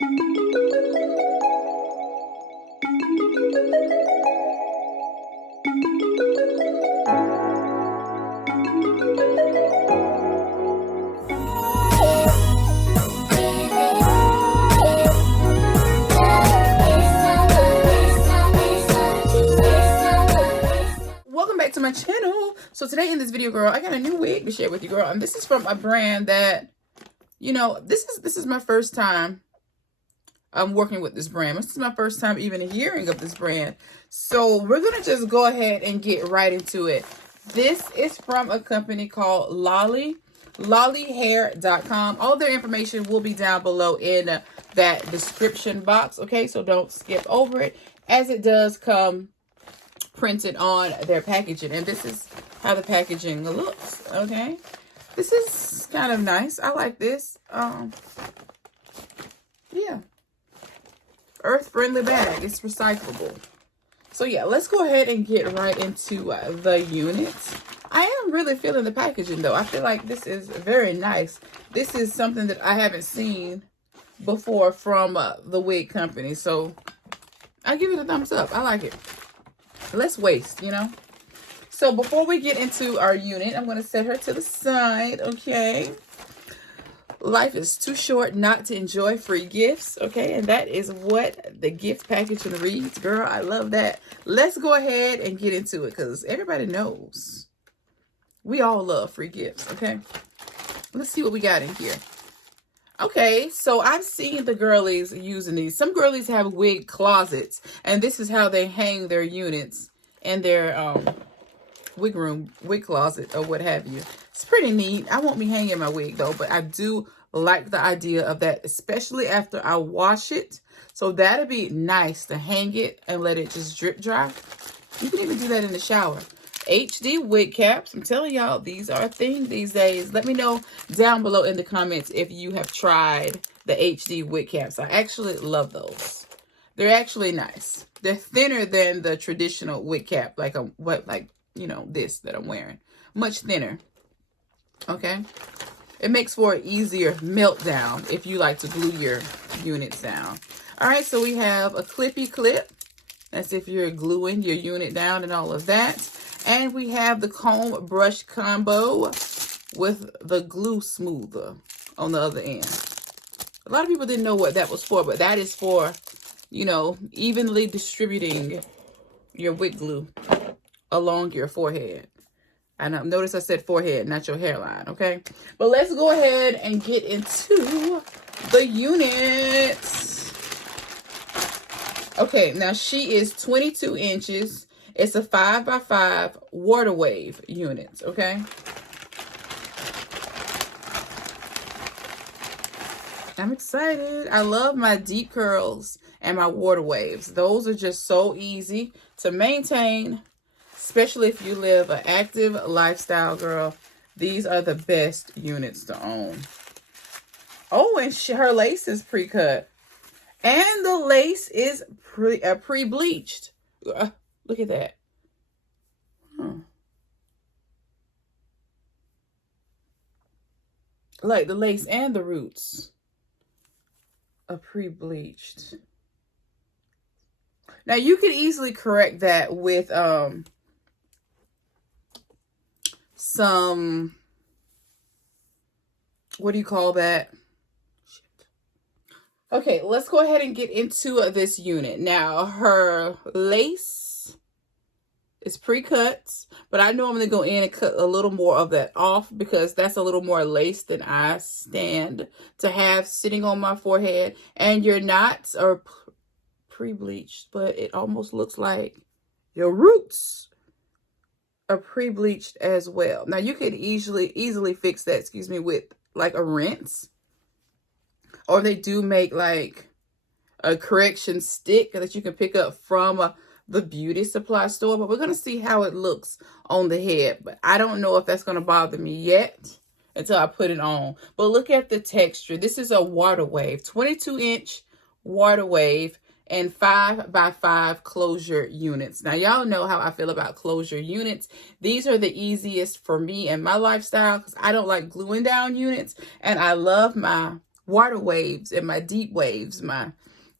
To my channel. So today in this video, girl, I got a new wig to share with you, girl, and this is from a brand that, you know, this is my first time working with this brand. This is my first time even hearing of this brand, so we're gonna just go ahead and get right into it. This is from a company called lollyhair.com. All of their information will be down below in that description box, okay? So don't skip over it, as it does come printed on their packaging, and this is how the packaging looks. Okay, this is kind of nice. I like this. Yeah, earth-friendly bag. It's recyclable. So yeah, let's go ahead and get right into the units. I am really feeling the packaging though. I feel like this is very nice. This is something that I haven't seen before from the wig company, so I give it a thumbs up. I like it. Less waste, you know. So before we get into our unit, I'm going to set her to the side, okay? Life is too short not to enjoy free gifts, okay? And that is what the gift packaging reads. Girl, I love that. Let's go ahead and get into it, because everybody knows we all love free gifts, okay? Let's see what we got in here. Okay, so I've seen the girlies using these. Some girlies have wig closets, and this is how they hang their units in their wig closet or what have you. It's pretty neat. I won't be hanging my wig though, but I do like the idea of that, especially after I wash it. So that'd be nice to hang it and let it just drip dry. You can even do that in the shower. HD wig caps. I'm telling y'all, these are a thing these days. Let me know down below in the comments if you have tried the HD wig caps. I actually love those. They're actually nice. They're thinner than the traditional wig cap, like you know, this that I'm wearing. Much thinner. Okay. It makes for an easier meltdown if you like to glue your units down. All right, so we have a clippy clip. That's if you're gluing your unit down and all of that. And we have the comb brush combo with the glue smoother on the other end. A lot of people didn't know what that was for, but that is for, you know, evenly distributing your wig glue along your forehead. And notice I said forehead, not your hairline, okay? But let's go ahead and get into the units. Okay, now she is 22 inches. It's a 5x5 water wave unit, okay? I'm excited. I love my deep curls and my water waves. Those are just so easy to maintain, especially if you live an active lifestyle, girl. These are the best units to own. Oh, and her lace is pre-cut. And the lace is pre-bleached. Look at that. Like the lace and the roots are pre-bleached. Now you could easily correct that with some, what do you call that? Okay, let's go ahead and get into this unit. Now, her lace is pre-cut, but I normally go in and cut a little more of that off because that's a little more lace than I stand to have sitting on my forehead. And your knots are pre-bleached, but it almost looks like your roots are pre-bleached as well. Now, you could easily fix that, with like a rinse. Or they do make like a correction stick that you can pick up from the beauty supply store. But we're going to see how it looks on the head. But I don't know if that's going to bother me yet until I put it on. But look at the texture. This is a water wave, 22-inch water wave and 5x5 closure units. Now, y'all know how I feel about closure units. These are the easiest for me and my lifestyle because I don't like gluing down units. And I love my water waves and my deep waves, my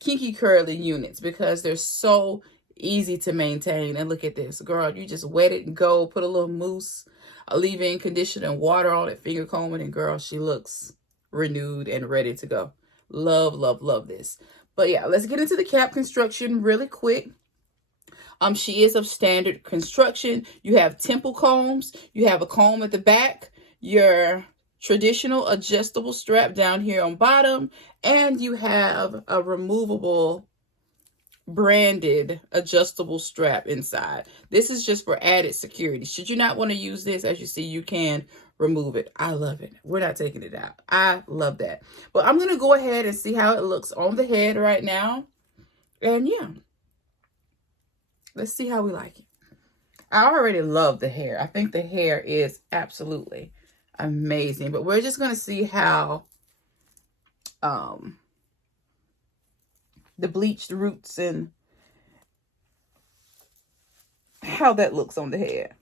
kinky curly units, because they're so easy to maintain. And look at this, girl, you just wet it and go, put a little mousse, a leave-in conditioner and water on it, finger combing, and girl, she looks renewed and ready to go. Love, love, love this. But yeah, let's get into the cap construction really quick. She is of standard construction. You have temple combs, you have a comb at the back, your traditional adjustable strap down here on bottom, and you have a removable branded adjustable strap inside. This is just for added security. Should you not want to use this, as you see, you can remove it. I love it. We're not taking it out. I love that. But I'm going to go ahead and see how it looks on the head right now. And yeah, let's see how we like it. I already love the hair. I think the hair is absolutely amazing. But we're just going to see how the bleached roots and how that looks on the head.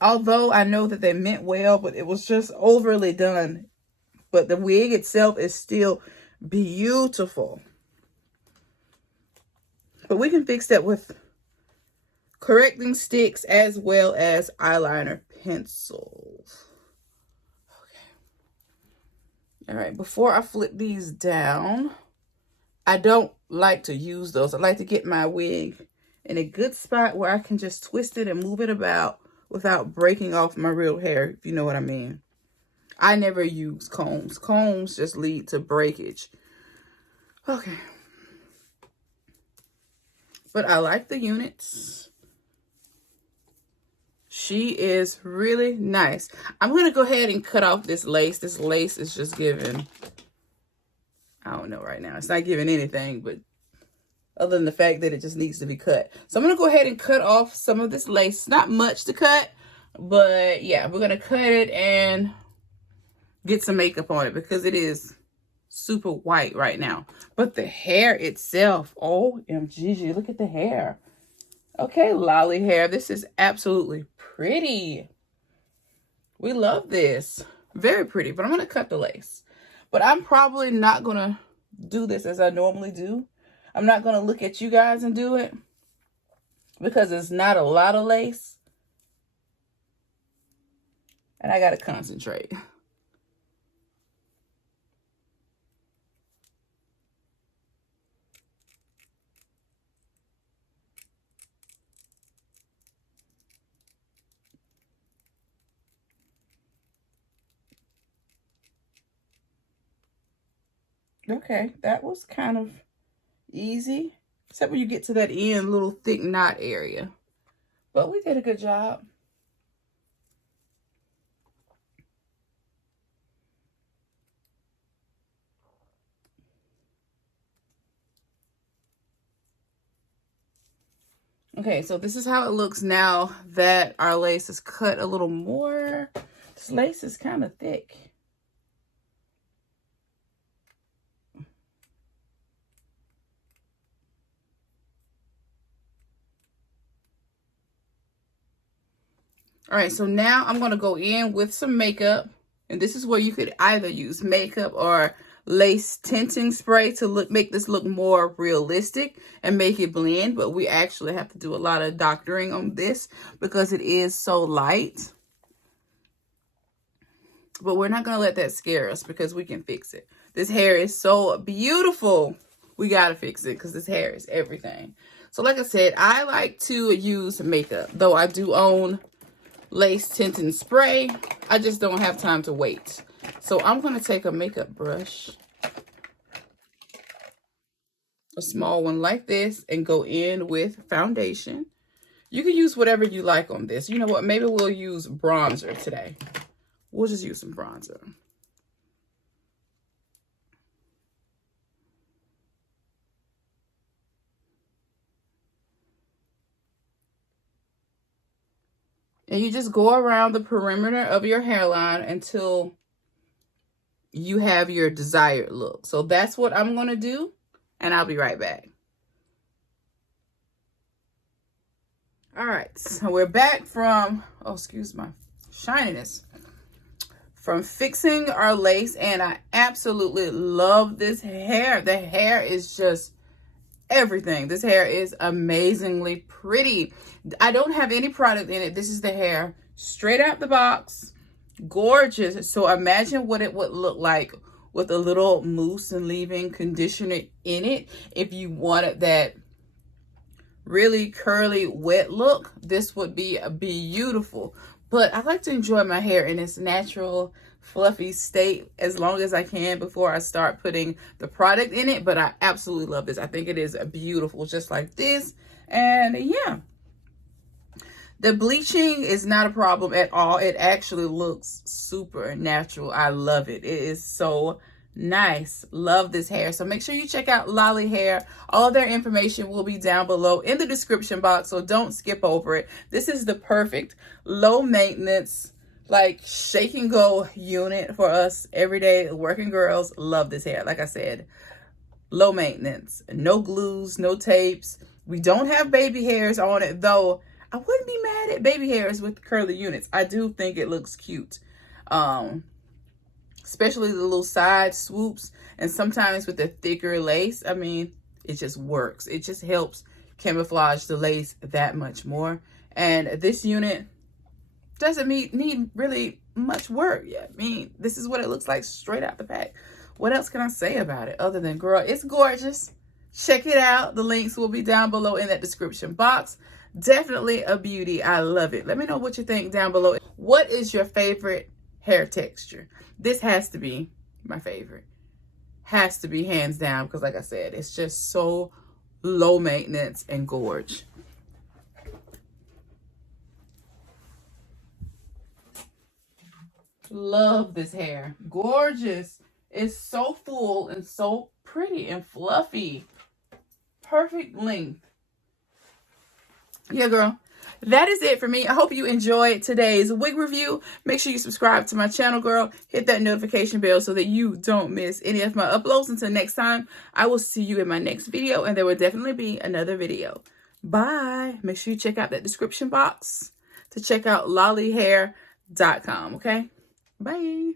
Although I know that they meant well, but it was just overly done. But the wig itself is still beautiful. But we can fix that with correcting sticks as well as eyeliner pencils. Okay. All right, before I flip these down, I don't like to use those. I like to get my wig in a good spot where I can just twist it and move it about without breaking off my real hair, if you know what I mean. I never use combs. Combs just lead to breakage. Okay. But I like the units. She is really nice. I'm going to go ahead and cut off this lace. This lace is just giving, I don't know right now. It's not giving anything, but other than the fact that it just needs to be cut. So I'm going to go ahead and cut off some of this lace. Not much to cut, but yeah, we're going to cut it and get some makeup on it because it is super white right now. But the hair itself, OMG, look at the hair. Okay, lolly hair. This is absolutely pretty. We love this. Very pretty, but I'm going to cut the lace. But I'm probably not going to do this as I normally do. I'm not going to look at you guys and do it because it's not a lot of lace. And I got to concentrate. Okay, that was kind of easy, except when you get to that end little thick knot area. But we did a good job. Okay, so this is how it looks now that our lace is cut a little more. This lace is kind of thick. All right, so now I'm going to go in with some makeup. And this is where you could either use makeup or lace tinting spray to make this look more realistic and make it blend. But we actually have to do a lot of doctoring on this because it is so light. But we're not going to let that scare us because we can fix it. This hair is so beautiful. We got to fix it because this hair is everything. So like I said, I like to use makeup, though I do own lace tinting spray. I just don't have time to wait. So I'm going to take a makeup brush, a small one like this, and go in with foundation. You can use whatever you like on this. You know what? Maybe we'll use bronzer today. We'll just use some bronzer. And you just go around the perimeter of your hairline until you have your desired look. So that's what I'm going to do, and I'll be right back. All right, so we're back from, oh, excuse my shininess, from fixing our lace, and I absolutely love this hair. The hair is just everything. This hair is amazingly pretty. I don't have any product in it. This is the hair straight out the box. Gorgeous. So imagine what it would look like with a little mousse and leave-in conditioner in it. If you wanted that really curly wet look, this would be beautiful. But I like to enjoy my hair in its natural fluffy state as long as I can before I start putting the product in it. But I absolutely love this. I think it is beautiful just like this. And yeah, the bleaching is not a problem at all. It actually looks super natural. I love it. It is so nice. Love this hair. So make sure you check out Lolly Hair. All their information will be down below in the description box, so don't skip over it. This is the perfect low maintenance, like shake and go unit for us everyday working girls. Love this hair. Like I said, low maintenance, no glues, no tapes. We don't have baby hairs on it, though. I wouldn't be mad at baby hairs with curly units. I do think it looks cute. Especially the little side swoops, and sometimes with the thicker lace. I mean, it just works. It just helps camouflage the lace that much more. And this unit doesn't need really much work yet. I mean, this is what it looks like straight out the pack. What else can I say about it other than, girl, it's gorgeous. Check it out. The links will be down below in that description box. Definitely a beauty. I love it. Let me know what you think down below. What is your favorite hair texture? This has to be my favorite. Has to be hands down, because like I said, it's just so low maintenance and gorge. Love this hair. Gorgeous. It's so full and so pretty and fluffy. Perfect length. Yeah, girl. That is it for me. I hope you enjoyed today's wig review. Make sure you subscribe to my channel, girl. Hit that notification bell so that you don't miss any of my uploads. Until next time, I will see you in my next video, and there will definitely be another video. Bye. Make sure you check out that description box to check out lollyhair.com, okay? Bye.